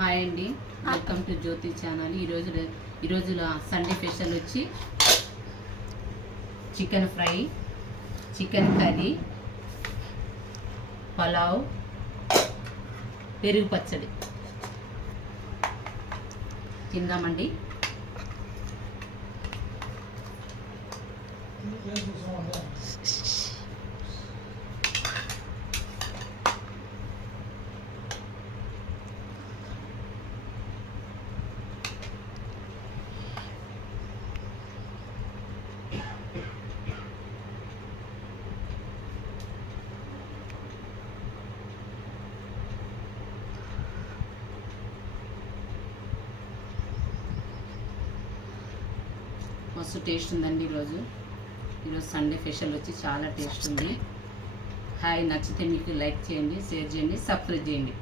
Hi అండి, welcome to Jyothi channel. ఈరోజు Sunday special వచ్చి chicken fry, chicken curry, pulao, పెరుగు పచ్చడి తిందామండి. మస్తు టేస్ట్ ఉందండి. ఈరోజు సండే స్పెషల్ వచ్చి చాలా టేస్ట్ ఉంది. హాయ్, నచ్చితే మీకు లైక్ చేయండి, షేర్ చేయండి, సబ్స్క్రైబ్ చేయండి.